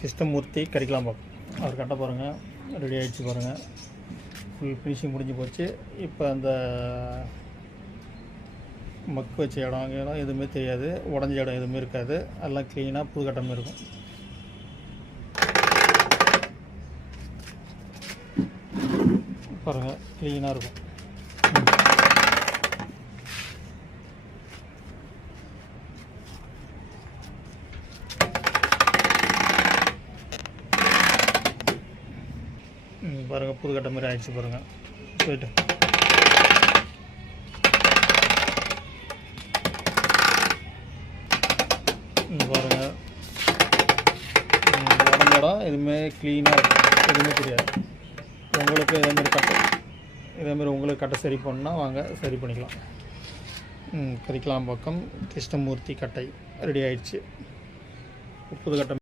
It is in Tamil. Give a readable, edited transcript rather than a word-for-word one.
கிருஷ்ணமூர்த்தி கரிக்கலாம்பாக்கம் அவர் கட்ட பாருங்கள், ரெடி ஆகிடுச்சு பாருங்கள். ஃபுல் ஃபினிஷிங் முடிஞ்சு போச்சு. இப்போ அந்த மக்கு வச்ச இடம் எதுவுமே தெரியாது, உடஞ்ச இடம் எதுவுமே இருக்காது, எல்லாம் க்ளீனாக புது கட்டமே இருக்கும். பாருங்கள், க்ளீனாக இருக்கும். பாருங்கள், புது கட்ட மாதிரி ஆயிடுச்சு பாருங்கள். போயிட்டு பாருங்கள், உடஞ்ச இடம் எதுவுமே க்ளீனாக இருக்கும், எதுவுமே தெரியாது. உங்களுக்கு இதேமாதிரி உங்களுக்கு கட்டை சரி பண்ணால் வாங்க, சரி பண்ணிக்கலாம். கரிக்கலாம்பாக்கம் கிருஷ்ணமூர்த்தி கட்டை ரெடி ஆயிடுச்சு. புது கட்டை